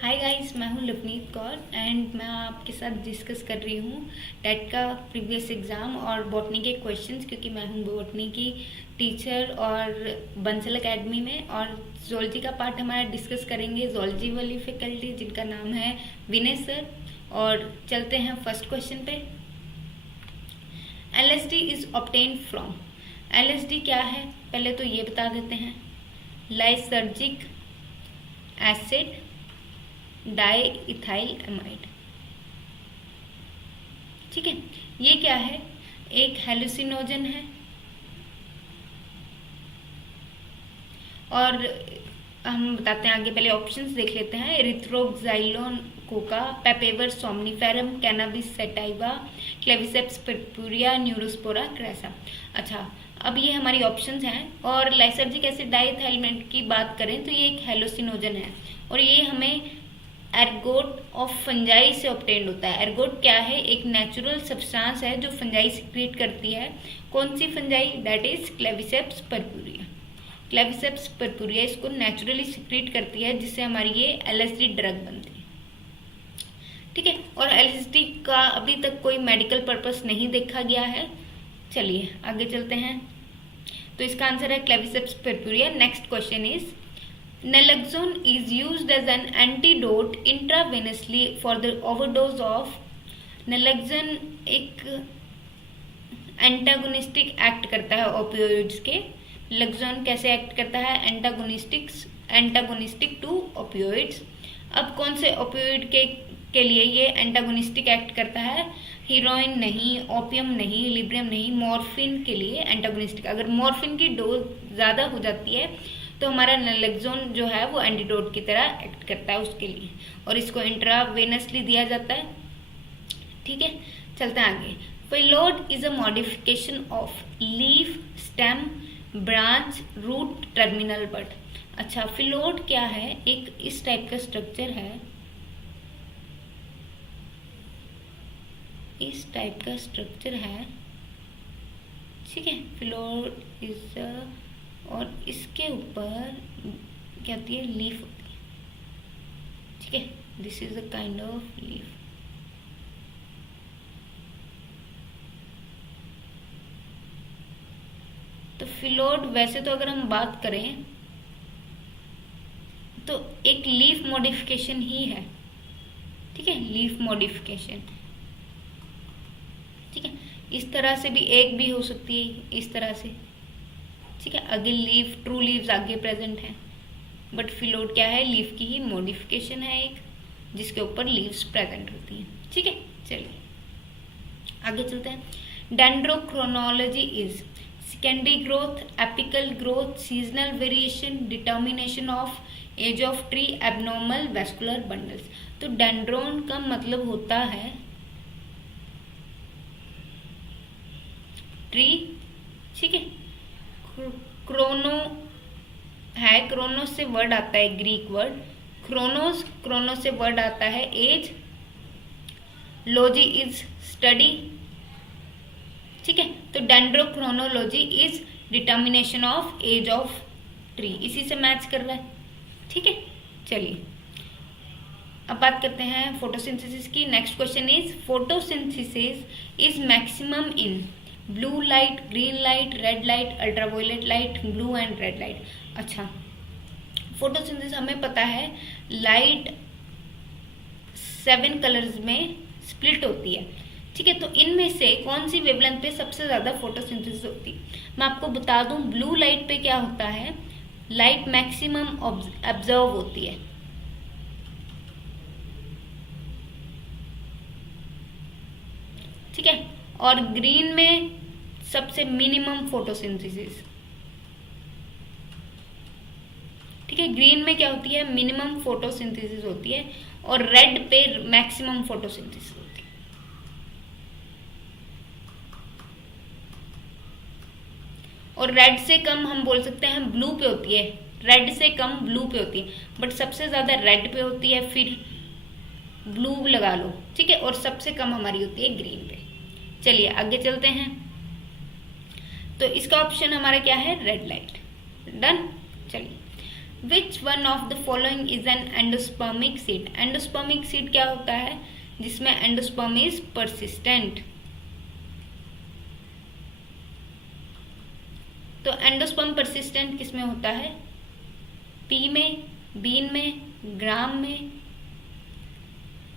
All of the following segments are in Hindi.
हाय गाइस, मैं हूं लवनीत कौर एंड मैं आपके साथ डिस्कस कर रही हूं टेट का प्रीवियस एग्ज़ाम और बॉटनी के क्वेश्चंस, क्योंकि मैं हूं बॉटनी की टीचर और बंसल एकेडमी में। और जोलॉजी का पार्ट हमारा डिस्कस करेंगे जोलॉजी वाली फैकल्टी जिनका नाम है विनय सर। और चलते हैं फर्स्ट क्वेश्चन पे। LSD is obtained from. LSD क्या है पहले तो ये बता देते हैं। Lysergic acid di ethyl amide. ठीक है, ये क्या है? एक हेलुसिनोजन है। और हम बताते हैं आगे, पहले ऑप्शंस देख लेते हैं। Erythroxylon coca, Papaver somniferum, Cannabis sativa, Claviceps purpurea, Neurospora crassa. अच्छा, अब ये हमारी ऑप्शंस हैं। और लाइसर्जिक एसिड डाइथाइलमेट की बात करें तो ये एक हेलोसिनोजन है और ये हमें एर्गोट ऑफ फंजाई से ऑब्टेन्ड होता है। एर्गोट क्या है? एक नेचुरल सब्सटेंस है जो फंजाई सिक्रीट करती है। कौन सी fungi? That is Claviceps purpurea. Claviceps purpurea इसको नेचुरली सिक्रीट करती है, जिससे हमारी ये LSD ड्रग बनती है। ठीक है, और LSD का अभी तक कोई मेडिकल पर्पस नहीं देखा गया है। चलिए आगे चलते हैं। तो इसका आंसर है Claviceps purpurea. Next question is Naloxone is used as an antidote intravenously for the overdose of। Naloxone एक एंटागोनिस्टिक एक्ट करता है ओपियोइड्स के। Naloxone कैसे एक्ट करता है? Antagonistic to opioids. अब कौन से ओपियोइड के लिए ये एंटागोनिस्टिक एक्ट करता है? हीरोइन नहीं, ओपियम नहीं, लिब्रियम नहीं, मॉर्फिन के लिए एंटागोनिस्टिक। अगर मॉर्फिन की डोज ज़्यादा हो जाती है तो हमारा नैलोक्सोन जो है वो एंटीडोट की तरह एक्ट करता है उसके लिए, और इसको इंट्रावेनसली दिया जाता है। ठीक है, चलते हैं आगे। Phyllode is a modification of leaf, stem, branch, root, terminal bud. अच्छा, फिलोड क्या है? एक इस टाइप का स्ट्रक्चर है, इस टाइप का स्ट्रक्चर है। ठीक है, फिलोड इज और इसके ऊपर क्या होती है? लीफ होती है। ठीक है, this is a kind of leaf. तो फिलोड वैसे तो अगर हम बात करें तो एक लीफ मॉडिफिकेशन ही है। ठीक है, लीफ मॉडिफिकेशन। ठीक है, इस तरह से भी एक भी हो सकती है, इस तरह से। ठीक है, आगे लीफ, ट्रू लीव्स आगे प्रेजेंट है, बट फिलोड क्या है? लीफ की ही मॉडिफिकेशन है एक, जिसके ऊपर लीव्स प्रेजेंट होती हैं। ठीक है, चलिए आगे चलते हैं। Dendrochronology is secondary growth, apical growth, seasonal variation, determination of age of tree, abnormal vascular bundles. तो डेंड्रोन का मतलब होता है ट्री। ठीक है, क्रोनो है, क्रोनोस से वर्ड आता है ग्रीक वर्ड क्रोनोस, क्रोनोस से वर्ड आता है एज। Logy is study. ठीक है, तो dendrochronology is determination of age of tree, इसी से मैच कर रहा है। ठीक है, चलिए अब बात करते हैं फोटोसिंथेसिस की। Next question is photosynthesis is maximum in blue light, green light, red light, ultraviolet light, blue and red light. अच्छा, फोटोसिंथेसिस हमें पता है लाइट 7 कलर्स में स्प्लिट होती है। ठीक है, तो इनमें से कौन सी वेवलेंथ पे सबसे ज्यादा फोटोसिंथेसिस होती है? मैं आपको बता दूं, ब्लू लाइट पे क्या होता है? लाइट मैक्सिमम ऑब्जर्व होती है। ठीक है, और ग्रीन में सबसे मिनिमम फोटोसिंथेसिस। ठीक है, ग्रीन में क्या होती है? मिनिमम फोटोसिंथेसिस होती है, और रेड पे मैक्सिमम फोटोसिंथेसिस होती है। और रेड से कम हम बोल सकते हैं ब्लू पे होती है, रेड से कम ब्लू पे होती है, बट सबसे ज्यादा रेड पे होती है, फिर ब्लू लगा लो। ठीक है, और सबसे कम हमारी होती है ग्रीन पे। चलिए आगे चलते हैं। तो इसका ऑप्शन हमारा क्या है? Red light. डन। चलिए which one of the following is an endospermic seed? Endospermic seed क्या होता है? जिसमें एंडोस्पर्म इज परसिस्टेंट। तो एंडोस्पर्म परसिस्टेंट किस में होता है? पी में, बीन में, ग्राम में,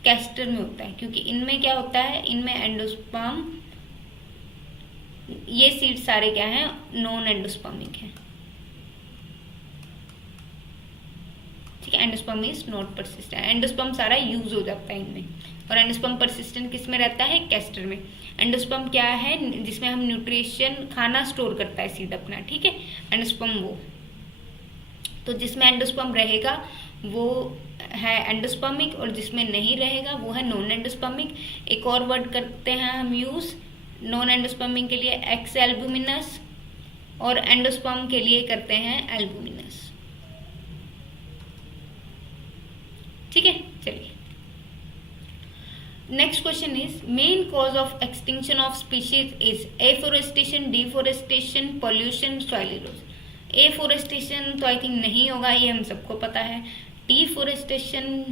कैस्टर में होता है, क्योंकि इनमें क्या होता है, इनमें एंडोस्पर्म, ये सीड सारे क्या हैं, नॉन एंडोस्पर्मिक हैं। ठीक है, endosperm is not persistent, endosperm सारा यूज हो जाता है इनमें। और एंडोस्पर्म परसिस्टेंट किस में रहता है? कैस्टर में। एंडोस्पर्म क्या है? जिसमें हम न्यूट्रिशन, खाना स्टोर करता है सीड अपना। ठीक है, एंडोस्पर्म वो, तो जिसमें एंडोस्पर्म रहेगा वो है एंडोस्पर्मिक, और जिसमें नहीं रहेगा वो है नॉन एंडोस्पर्मिक। एक और वर्ड करते हैं हम यूज नॉन एंडोस्पर्मिक के लिए, एक्स एल्बुमिनस, और एंडोस्पर्म के लिए करते हैं एल्बुमिनस। ठीक है, चलिए next question is main cause of extinction of species is afforestation, deforestation, pollution, soil erosion. Afforestation तो आई थिंक नहीं होगा, ये हम सबको पता है। डिफोरेस्टेशन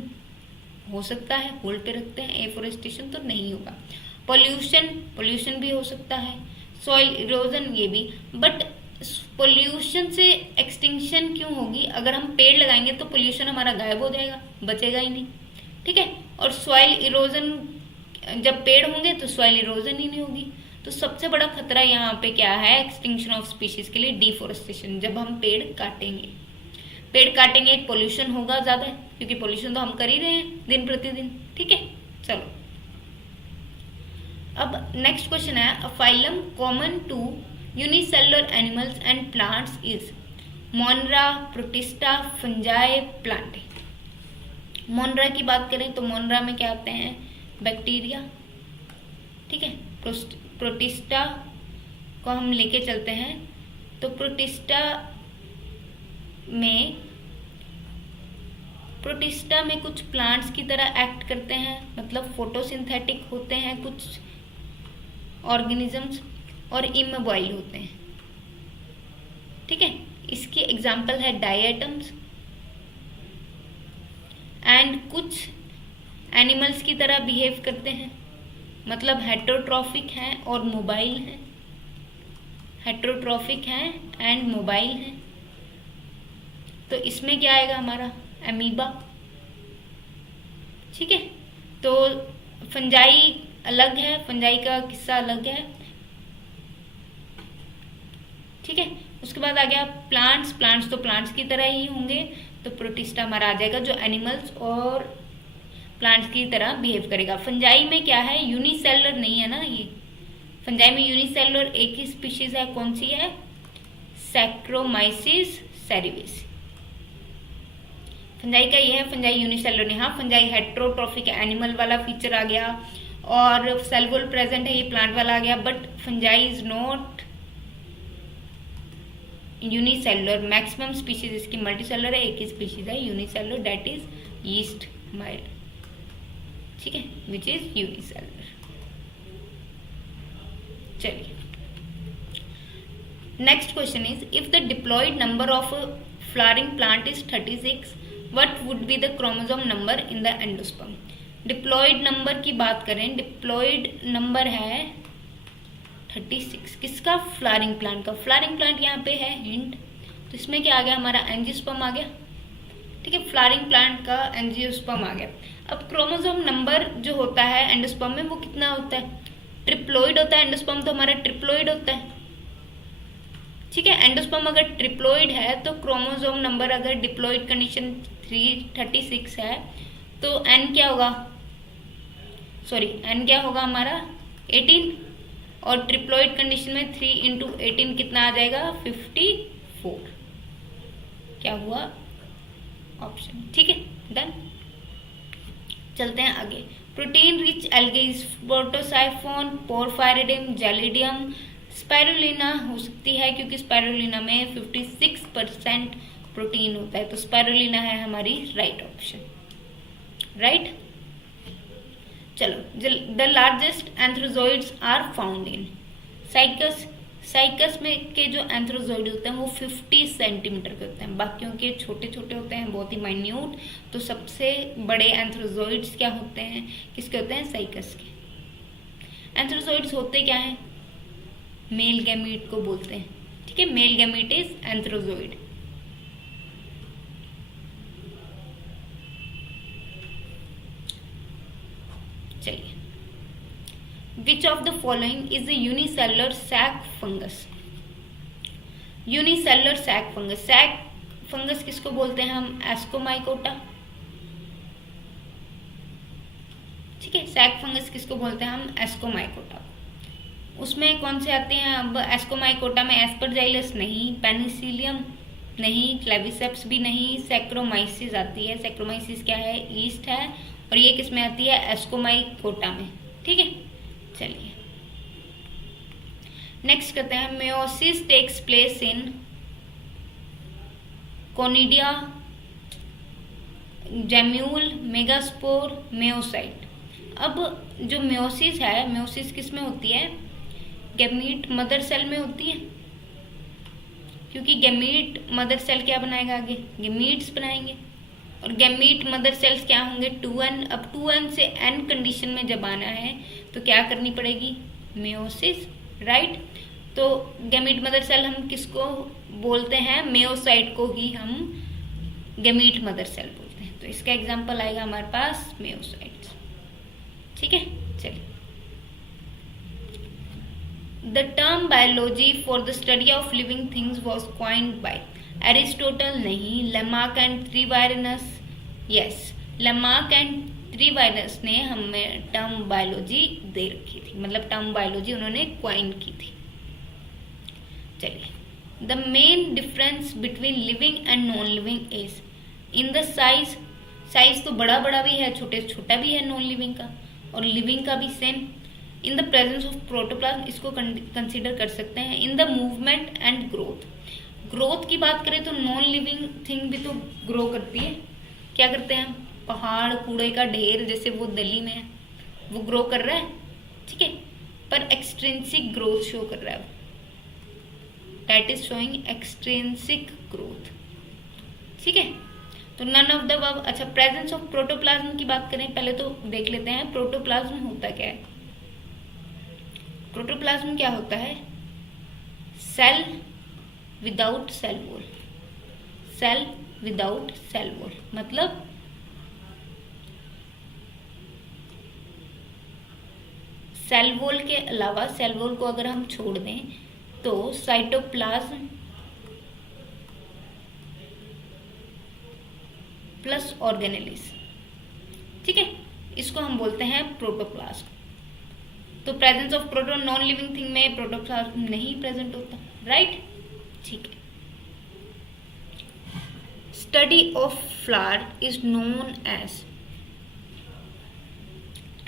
हो सकता है, होल्ड पे रखते हैं, एफोरेस्टेशन तो नहीं होगा। पॉल्यूशन भी हो सकता है, सॉइल इरोजन ये भी। बट पोल्यूशन से एक्सटिंक्शन क्यों होगी? अगर हम पेड़ लगाएंगे तो पोल्यूशन हमारा गायब हो जाएगा, बचेगा ही नहीं। ठीक है, और सॉइल इरोजन, जब पेड़ होंगे तो सॉइल इरोजन ही नहीं होगी। तो सबसे बड़ा खतरा यहाँ पे क्या है एक्सटिंक्शन ऑफ स्पीशीज के लिए? डिफोरेस्टेशन। जब हम पेड़ काटेंगे पोल्यूशन होगा ज्यादा, क्योंकि पोल्यूशन तो हम कर ही रहे हैं दिन प्रतिदिन। ठीक है, चलो अब नेक्स्ट क्वेश्चन है, a phylum common to unicellular animals and plants is Monera, Protista, fungi, Plantae. Monera की बात करें तो मोनरा में क्या आते हैं? बैक्टीरिया। ठीक है, प्रोटिस्टा को हम लेके चलते हैं तो प्रोटिस्टा में कुछ प्लांट्स की तरह एक्ट करते हैं, मतलब फोटोसिंथेटिक होते हैं कुछ ऑर्गेनिजम्स, और इमोबाइल होते हैं। ठीक है, इसकी एग्जांपल है डायटम्स। एंड कुछ एनिमल्स की तरह बिहेव करते हैं, मतलब हेटेरोट्रॉफिक हैं और मोबाइल हैं। हेटेरोट्रॉफिक हैं एंड मोबाइल हैं। तो इसमें क्या आएगा हमारा? अमीबा। ठीक है, तो फंजाई अलग है, फंजाई का किस्सा अलग है। ठीक है, उसके बाद आ गया प्लांट्स तो प्लांट्स की तरह ही होंगे, तो प्रोटिस्टा हमारा आ जाएगा जो एनिमल्स और प्लांट्स की तरह बिहेव करेगा। फंजाई में क्या है? यूनिसेलुलर नहीं है ना ये, फंजाई में यूनिसेलुलर एक ही स्पीशीज है, कौन सी है? सैक्रोमाइसिस सेरिवेसी। फंजाई का ये है, फंजाई यूनिसेलुलर नहीं। हाँ, फंजाई हेटेरोट्रॉफिक एनिमल वाला फीचर आ गया, और सेल वॉल प्रेजेंट है, ये प्लांट वाला आ गया। But fungi is not unicellular. Maximum species इसकी मल्टीसेलुलर है, एक ही स्पीशीज है unicellular, that is yeast mild. ठीक है, विच इज यूनिसेलुलर। चलिए next question is if the diploid number of flowering plant is 36, what would be the chromosome number in the endosperm? Diploid number की बात करें, डिप्लॉयड नंबर है 36 किसका? फ्लावरिंग प्लांट का। फ्लावरिंग प्लांट यहाँ पे है हिंट, तो इसमें क्या आ गया हमारा? एंजियोस्पर्म आ गया। ठीक है, फ्लावरिंग प्लांट का एंजियोस्पर्म आ गया। अब क्रोमोसोम नंबर जो होता है एंडोस्पर्म में वो कितना होता है? ट्रिप्लोइड होता है। एंडोस्पर्म तो हमारा ट्रिप्लोइड होता है। ठीक है, एंडोस्पर्म अगर ट्रिप्लोइड है तो क्रोमोसोम नंबर अगर डिप्लॉयड कंडीशन 36 है तो एन क्या होगा? एन क्या होगा हमारा? 18, और ट्रिप्लॉइड कंडीशन में 3 × 18 कितना आ जाएगा? 54। क्या हुआ? ऑप्शन। ठीक है, डन। चलते हैं आगे। Protein rich algae, sportosiphon, Porphyridium, Gelidium, Spirulina हो सकती है, क्योंकि स्पाइरुलिना में 56% प्रोटीन होता है, तो स्पाइरुलिना है हमारी राइट ऑप्शन। राइट, चलो the largest antherozoids are found in Cycas, Cycas में के जो एंथ्रोजोइड होते हैं वो 50 सेंटीमीटर के होते हैं, बाकियों के छोटे छोटे होते हैं, बहुत ही माइन्यूट। तो सबसे बड़े एंथ्रोजोइड्स क्या होते हैं, किसके होते हैं, साइकस के। एंथ्रोजोइड्स होते क्या हैं, मेल गैमीट को बोलते हैं, ठीक है। Male gamete is antherozoid. चलिए, which of the following is the unicellular sac fungus. Unicellular sac fungus, sac fungus किसको बोलते हैं हम, एस्कोमाइकोटा, ठीक है। सैक फंगस किसको बोलते हैं हम, एस्कोमाइकोटा। उसमें कौन से आते हैं, अब एस्कोमाइकोटा में एस्परजाइलस नहीं, पेनिसिलियम नहीं, क्लेविसेप्स भी नहीं, सैक्रोमाइसिस आती है। सैक्रोमाइसिस क्या है, ईस्ट है, और ये किस में आती है, एस्कोमाइकोटा में, ठीक है। चलिए नेक्स्ट करते हैं, meiosis takes place in conidia, gemmule, megaspore, meiocyte. अब जो मेयोसिस है, मेयोसिस किस में होती है, गैमीट मदर सेल में होती है, क्योंकि गैमीट मदर सेल क्या बनाएगा आगे, गैमीट्स बनाएंगे, और गैमीट मदर सेल्स क्या होंगे, 2n। अब 2n से n कंडीशन में जब आना है तो क्या करनी पड़ेगी, मेयोसिस, राइट। तो गैमीट मदर सेल हम किसको बोलते हैं, मेयोसाइट को ही हम गैमीट मदर सेल बोलते हैं। तो इसका एग्जाम्पल आएगा हमारे पास मेयोसाइट्स, ठीक है। चलिए, the term biology for the study of living things was coined by Aristotle नहीं, Lamarck and Treviranus, yes, Lamarck and Treviranus ने हमें टर्म बायोलॉजी दे रखी थी, मतलब टर्म बायोलॉजी उन्होंने क्वाइन की थी। चलिए, the main difference between living and non living is in the size. Size तो बड़ा बड़ा भी है, छोटे छोटा भी है नॉन लिविंग का, और लिविंग का भी same. In the presence of protoplasm, इसको कंसिडर कर सकते हैं। In the movement and growth, growth की बात करें तो नॉन लिविंग थिंग भी तो ग्रो करती है। क्या करते हैं, पहाड़ कूड़े का ढेर जैसे वो दिल्ली में है, वो ग्रो कर रहा है, ठीक है, पर एक्सट्रिंसिक ग्रोथ शो कर रहा है, that is showing extrinsic growth, ठीक है। तो नन ऑफ द अबव। अच्छा, प्रेजेंस ऑफ प्रोटोप्लाज्म की बात करें, पहले तो देख लेते हैं प्रोटोप्लाज्म होता क्या है। प्रोटोप्लाज्म क्या होता है, cell without cell wall, cell without cell wall, मतलब सेल वॉल के अलावा, सेल वॉल को अगर हम छोड़ दें तो साइटोप्लाज्म प्लस ऑर्गेनेलिस, ठीक है, इसको हम बोलते हैं प्रोटोप्लाज्म। तो presence of proto, non living thing में प्रोटोप्लाज्म नहीं प्रेजेंट होता, राइट, ठीक है। Study of flower is known as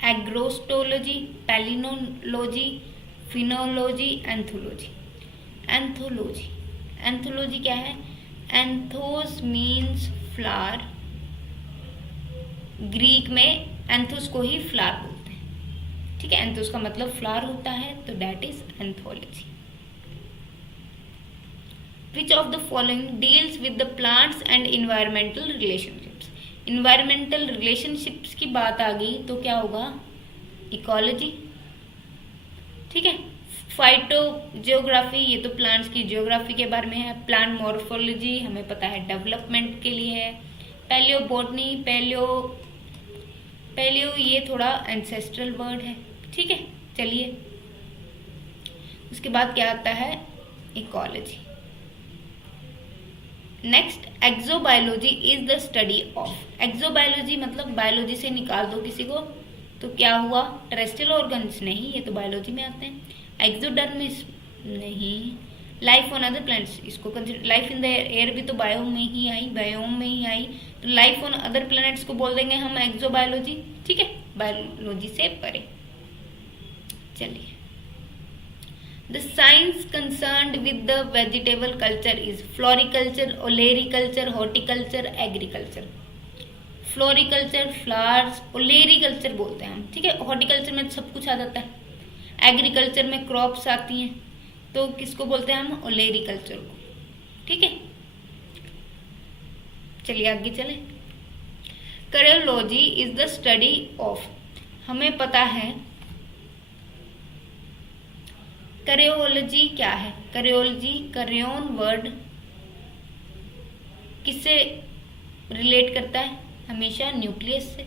agrostology, palynology, phenology, anthology. Anthology, anthology क्या है, एंथोस मीन्स फ्लावर, ग्रीक में एंथोस को ही फ्लावर बोलते हैं, ठीक है, एंथोस का मतलब फ्लावर होता है, तो that is anthology. Which of the following deals with the plants and environmental relationships? Environmental relationships की बात आ गई तो क्या होगा, इकोलॉजी, ठीक है। फाइटो जियोग्राफी, ये तो प्लांट्स की जियोग्राफी के बारे में है। प्लांट मॉर्फोलॉजी हमें पता है डेवलपमेंट के लिए है। पैलियो बॉटनी, पैलियो ये थोड़ा एंसेस्ट्रल वर्ड है, ठीक है। चलिए, उसके बाद क्या आता है, ecology. Next, exobiology is the study of. Exobiology मतलब बायोलॉजी से निकाल दो किसी को तो क्या हुआ, टेरेस्ट्रियल ऑर्गन्स नहीं, ये तो बायोलॉजी में आते हैं। एक्सोडर्मिस नहीं, लाइफ ऑन अदर प्लैनेट्स, इसको consider, life in the air भी तो बायोम में ही आई, बायोम में ही आई, तो लाइफ ऑन अदर प्लैनेट्स को बोल देंगे हम एक्सोबायोलॉजी, ठीक है, बायोलॉजी से परे। चलिए, the science concerned with the vegetable culture is floriculture, olericulture, horticulture, agriculture। Floriculture flowers, olericulture बोलते हैं हम, ठीक है। हॉर्टिकल्चर में सब कुछ आ जाता है, एग्रीकल्चर में क्रॉप्स आती हैं, तो किसको बोलते हैं हम? ओलेरिकल्चर को। ठीक है, चलिए आगे चलें। करियोलॉजी इज द स्टडी ऑफ, हमें पता है करियोलॉजी क्या है। करियोलॉजी, करियोन वर्ड किससे रिलेट करता है? हमेशा न्यूक्लियस से।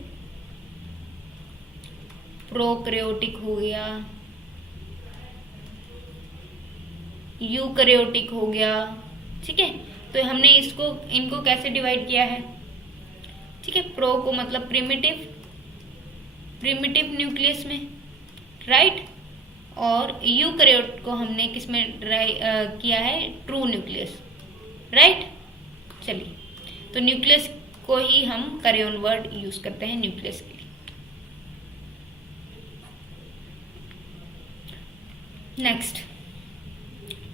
प्रोकैरियोटिक हो गया, यूकैरियोटिक हो गया। ठीक है, तो हमने इनको कैसे डिवाइड किया है? ठीक है, प्रो को मतलब प्रिमिटिव न्यूक्लियस में, राइट, और यूकैरियोट को हमने किसमें किया है? True nucleus, right. चलिए, तो न्यूक्लियस को ही हम करियोन वर्ड यूज करते हैं न्यूक्लियस के लिए। Next,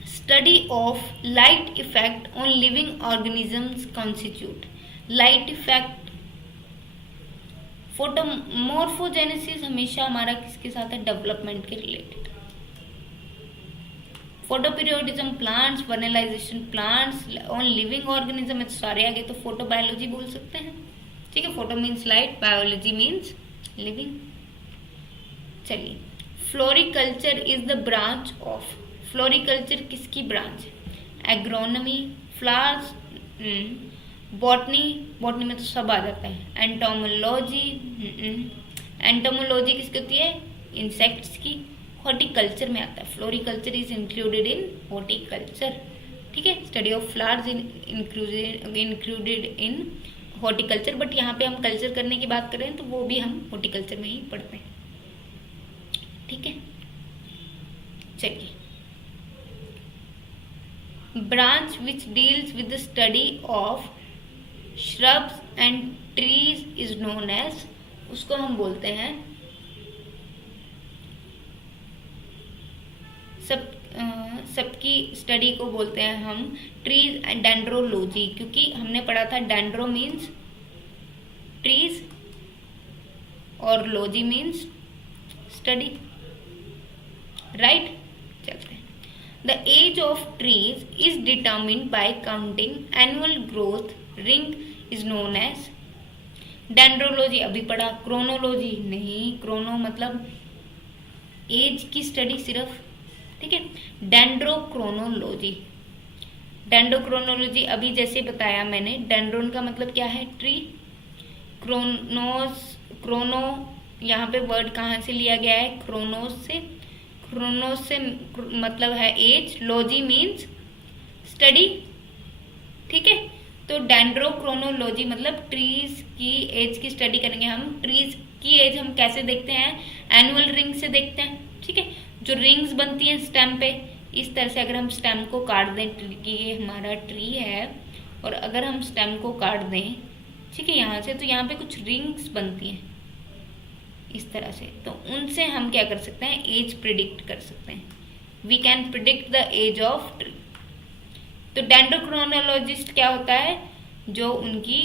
study of light effect on living organisms constitute. Light effect, photomorphogenesis हमेशा हमारा किसके साथ है? डेवलपमेंट के related. Photoperiodism plants, vernalization plants, on living organism है तो सारे आगे तो फोटोबायोलॉजी बोल सकते हैं। ठीक है, photo means light, biology means living. चलिए, floriculture is the branch of, floriculture किसकी ब्रांच है? एग्रोनॉमी, फ्लावर्स, बॉटनी, बॉटनी में तो सब आ जाता है। एंटोमोलॉजी, एंटोमोलॉजी किसकी होती है? इंसेक्ट्स की। हॉर्टिकल्चर में आता है, floriculture is included in horticulture. ठीक है, study of flowers included in horticulture, but यहाँ पे हम कल्चर करने की बात कर रहे हैं तो वो भी हम हॉर्टिकल्चर में ही पढ़ते हैं। ठीक है, चलिए, branch which deals with the study of shrubs and trees is known as, उसको हम बोलते हैं सबकी स्टडी को बोलते हैं हम ट्रीज एंड डेंड्रोलॉजी, क्योंकि हमने पढ़ा था डेंड्रो मीन्स ट्रीज और लॉजी मीन्स स्टडी, राइट। चलते हैं। The age of trees is determined by counting annual growth ring is known as. Dendrology अभी पढ़ा, क्रोनोलॉजी नहीं, क्रोनो मतलब एज की स्टडी सिर्फ। ठीक है, डेंड्रोक्रोनोलॉजी, डेंड्रोक्रोनोलॉजी अभी जैसे बताया मैंने, डेंड्रोन का मतलब क्या है? ट्री। क्रोनोस, क्रोनो यहाँ पे वर्ड कहाँ से लिया गया है? क्रोनोस से। क्रोनोस से मतलब है एज, लॉजी मीन्स स्टडी। ठीक है, तो डेंड्रोक्रोनोलॉजी मतलब ट्रीज की एज की स्टडी करेंगे हम। ट्रीज की एज हम कैसे देखते हैं? एनुअल रिंग से देखते हैं। ठीक है, जो रिंग्स बनती हैं स्टेम पे, इस तरह से अगर हम स्टेम को काट दें, ट्री की ये हमारा ट्री है, और अगर हम स्टेम को काट दें, ठीक है, यहाँ से, तो यहाँ पे कुछ रिंग्स बनती हैं इस तरह से, तो उनसे हम क्या कर सकते हैं? एज प्रिडिक्ट कर सकते हैं। We can predict the age of tree. तो डेंड्रोक्रोनोलॉजिस्ट क्या होता है? जो उनकी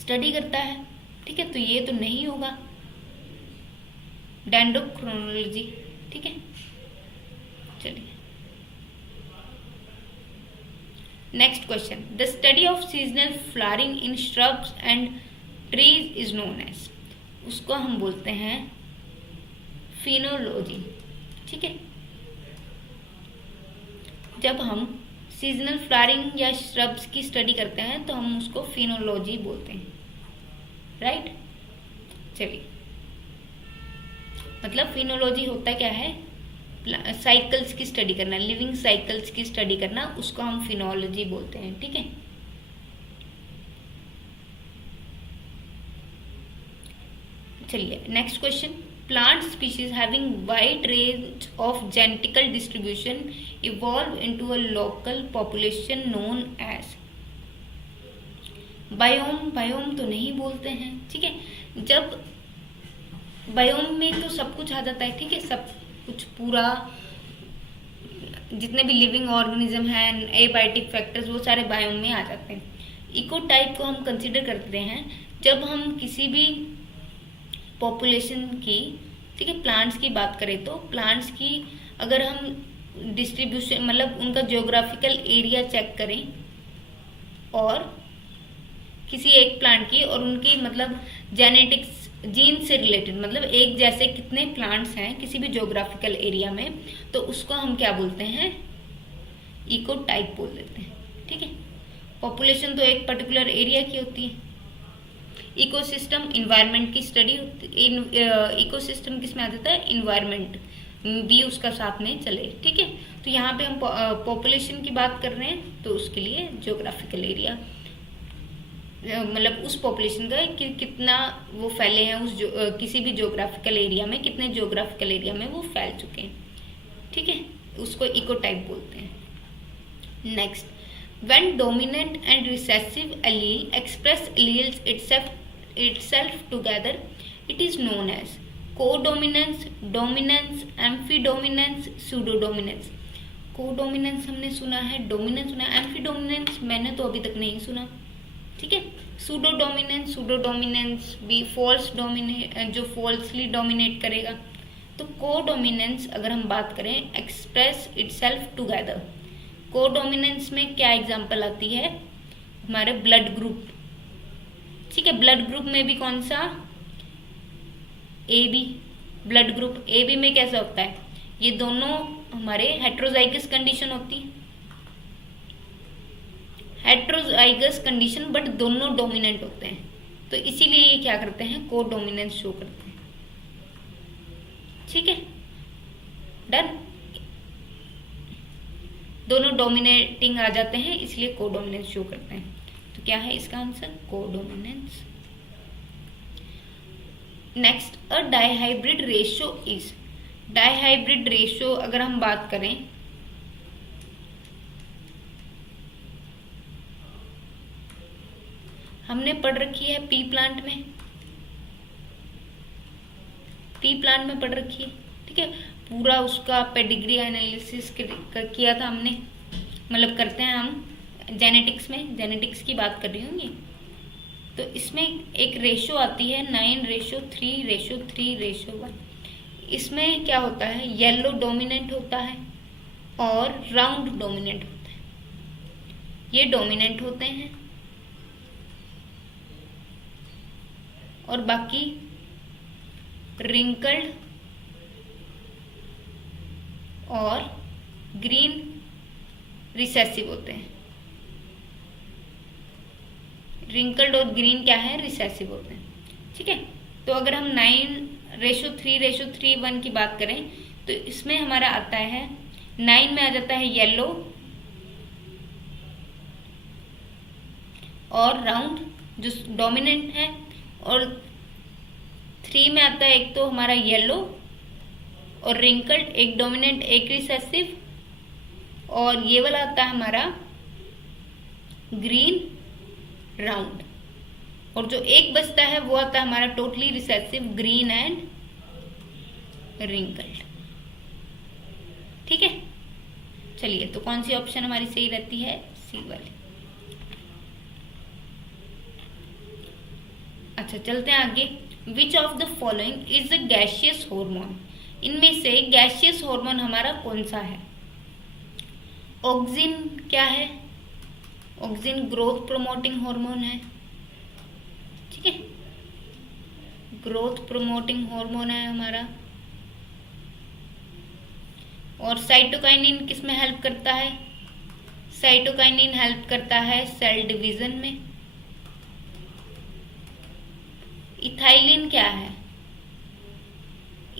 स्टडी करता है। ठीक है, तो ये तो नहीं होगा डेंड्रोक्रोनोलॉजी। ठीक है, चलिए next question. The study of seasonal flowering in shrubs and trees is known as, उसको हम बोलते हैं फिनोलॉजी। ठीक है, जब हम सीजनल फ्लावरिंग या श्रब्स की स्टडी करते हैं तो हम उसको फिनोलॉजी बोलते हैं, राइट। चलिए, मतलब फिनोलॉजी होता क्या है? साइकिल्स की स्टडी करना, लिविंग साइकिल्स की स्टडी करना, उसको हम फिनोलॉजी बोलते हैं। ठीक है, चलिए next question. Plant species having wide range of genetical distribution evolve into a local population known as. Biome, biome तो नहीं बोलते हैं। ठीक है, जब बायोम में तो सब कुछ आ जाता है। ठीक है, सब कुछ पूरा, जितने भी लिविंग ऑर्गेनिज्म हैं, एबायोटिक फैक्टर्स, वो सारे बायोम में आ जाते हैं। इको टाइप को हम कंसिडर करते हैं जब हम किसी भी पॉपुलेशन की, ठीक है, प्लांट्स की बात करें तो प्लांट्स की अगर हम डिस्ट्रीब्यूशन मतलब उनका ज्योग्राफिकल एरिया चेक करें और किसी एक प्लांट की और उनकी मतलब जेनेटिक्स जीन से रिलेटेड मतलब एक जैसे कितने प्लांट्स हैं किसी भी ज्योग्राफिकल एरिया में, तो उसको हम क्या बोलते हैं, इको टाइप बोल देते हैं। ठीक है, पॉपुलेशन तो एक पर्टिकुलर एरिया की होती है। इकोसिस्टम इन्वायरमेंट की स्टडी होती है। इकोसिस्टम किस में आ जाता है, इन्वायरमेंट भी उसका साथ में चले। ठीक है, तो यहाँ पे हम पॉपुलेशन की बात कर रहे हैं तो उसके लिए ज्योग्राफिकल एरिया मतलब उस पॉपुलेशन का कि कितना वो फैले हैं उस किसी भी ज्योग्राफिकल एरिया में, कितने ज्योग्राफिकल एरिया में वो फैल चुके हैं। ठीक है, उसको इको टाइप बोलते हैं। Next, when dominant and recessive allele express alleles itself together, it is known as codominance, dominance, amphidominance, pseudodominance. Codominance हमने सुना है, डोमिनेंस सुना है, एम्फीडोमिनेंस मैंने तो अभी तक नहीं सुना। ठीक है, सूडोडोमिनेंस भी फॉल्स डोमिनेट जो फॉल्सली डोमिनेट करेगा। तो कोडोमिनेंस अगर हम बात करें, एक्सप्रेस इटसेल्फ टुगेदर। कोडोमिनेंस में क्या एग्जांपल आती है, हमारे ब्लड ग्रुप। ठीक है, ब्लड ग्रुप में भी कौन सा, A B. Blood group A B में कैसा होता है, ये दोनों हमारे हेट्रोजाइगस कंडीशन होती है, हेट्रोजाइगस कंडीशन बट दोनों डोमिनेंट होते हैं, तो इसीलिए ये क्या करते हैं, को डोमिनेंस शो करते हैं। ठीक है, डन, दोनों डोमिनेटिंग आ जाते हैं इसलिए को डोमिनेंस शो करते हैं। तो क्या है इसका आंसर, को dominance. Next, a dihybrid ratio is. Dihybrid ratio अगर हम बात करें, हमने पढ़ रखी है पी प्लांट में, पी प्लांट में पढ़ रखी है। ठीक है, पूरा उसका पेडिग्री एनालिसिस किया था हमने, मतलब करते हैं हम जेनेटिक्स में, जेनेटिक्स की बात कर रही हूँ ये। तो इसमें एक रेशो आती है 9:3:3:1। इसमें क्या होता है, येलो डोमिनेंट होता है और राउंड डोमिनेंट होता है। ये डोमिनेंट होते हैं और बाकी रिंकल्ड और ग्रीन रिसेसिव होते हैं। रिंकल्ड और ग्रीन क्या है, रिसेसिव होते हैं। ठीक है, तो अगर हम 9:3:3:1 की बात करें तो इसमें हमारा आता है 9 में आ जाता है येलो और राउंड जो डोमिनेंट है, और 3 में आता है एक तो हमारा येलो और रिंकल्ड, एक डोमिनेंट एक रिसेसिव, और ये वाला आता है हमारा ग्रीन राउंड, और जो एक बचता है वो आता है हमारा totally recessive green and wrinkled. ठीक है, चलिए तो कौन सी ऑप्शन हमारी सही रहती है, सी वाली। अच्छा चलते हैं आगे। विच of the following is a gaseous hormone. इनमें से गैसियस हार्मोन हमारा कौन सा है। ऑक्सिन क्या है, ऑक्सिन ग्रोथ प्रोमोटिंग हार्मोन है। ठीक है, ग्रोथ प्रोमोटिंग हार्मोन है हमारा। और साइटोकाइनिन किस में हेल्प करता है, साइटोकाइनिन हेल्प करता है सेल डिवीजन में। इथाइलिन क्या है,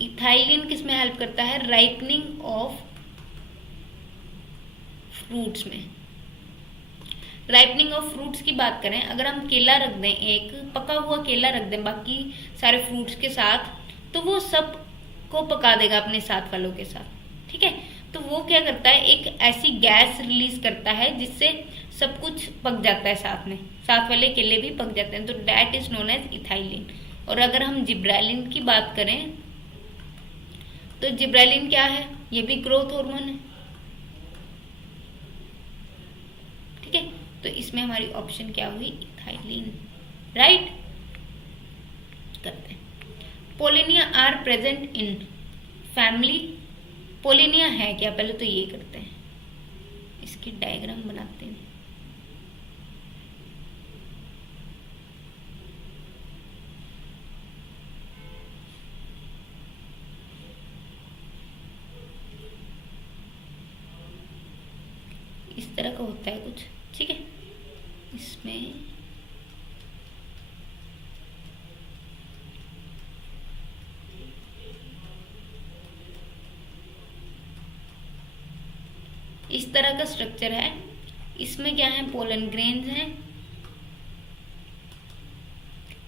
इथाइलिन किस में हेल्प करता है, राइपनिंग ऑफ फ्रूट्स में। राइपनिंग ऑफ फ्रूट्स की बात करें, अगर हम केला रख दें, एक पका हुआ केला रख दें बाकी सारे फ्रूट्स के साथ, तो वो सब को पका देगा अपने साथ वालों के साथ। ठीक है, तो वो क्या करता है, एक ऐसी गैस रिलीज करता है जिससे सब कुछ पक जाता है साथ में, साथ वाले केले भी पक जाते हैं, तो that is known as ethylene. और अगर हम जिब्रेलिन की बात करें तो जिब्रेलिन क्या है, ये भी ग्रोथ हार्मोन है। ठीक है, तो इसमें हमारी ऑप्शन क्या हुई, इथाइलिन। राइट, करते हैं। Pollinia are present in family pollinia है क्या, पहले तो ये करते हैं, इसकी डायग्राम बनाते हैं। इस तरह का होता है कुछ, ठीक है। इसमें इस तरह का स्ट्रक्चर है। इसमें क्या है, पोलन ग्रेन्स हैं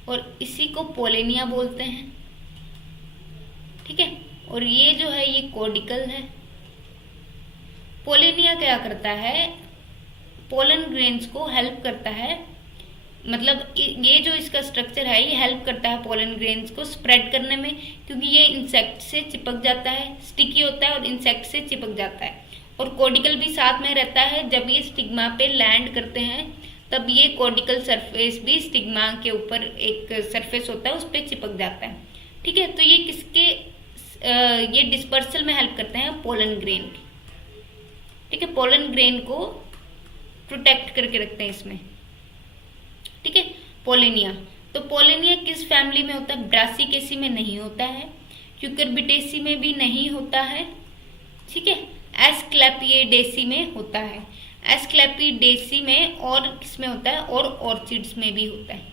और इसी को पोलेनिया बोलते हैं, ठीक है। और ये जो है ये कोडिकल है। पोलेनिया क्या करता है, पोलन ग्रेन्स को हेल्प करता है, मतलब ये जो इसका स्ट्रक्चर है ये हेल्प करता है पोलन ग्रेन्स को स्प्रेड करने में, क्योंकि ये इंसेक्ट से चिपक जाता है, स्टिकी होता है और इंसेक्ट से चिपक जाता है। और कोडिकल भी साथ में रहता है, जब ये स्टिग्मा पे लैंड करते हैं तब ये कोडिकल सरफेस भी स्टिग्मा के ऊपर एक सरफेस होता है उस पर चिपक जाता है, ठीक है। तो ये किसके ये डिस्पर्सल में हेल्प करते हैं, पोलन ग्रेन की, ठीक है। पोलन ग्रेन को प्रोटेक्ट करके रखते हैं इसमें, ठीक है। पोलिनिया, तो पोलिनिया किस फैमिली में होता है, ब्रासिकेसी में नहीं होता है, क्यूकरबिटेसी में भी नहीं होता है, ठीक है। एस्क्लेपिएडेसी में होता है, एस्क्लेपिडेसी में और किसमें होता है, और ऑर्चिड्स में भी होता है,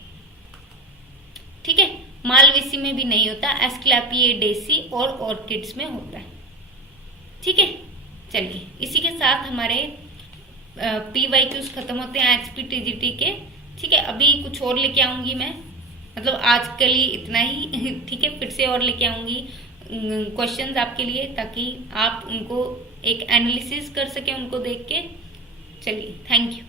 ठीक है। मालवेसी में भी नहीं होता, एस्क्लेपिएडेसी और ऑर्किड्स में होता है, ठीक है। चलिए इसी के साथ हमारे PYQs खत्म होते हैं HPTGT के, ठीक है। अभी कुछ और लेके आऊंगी मैं, मतलब आज के लिए इतना ही, ठीक है। फिर से और लेके आऊंगी क्वेश्चंस आपके लिए, ताकि आप उनको एक एनालिसिस कर सकें उनको देख के। चलिए, थैंक यू।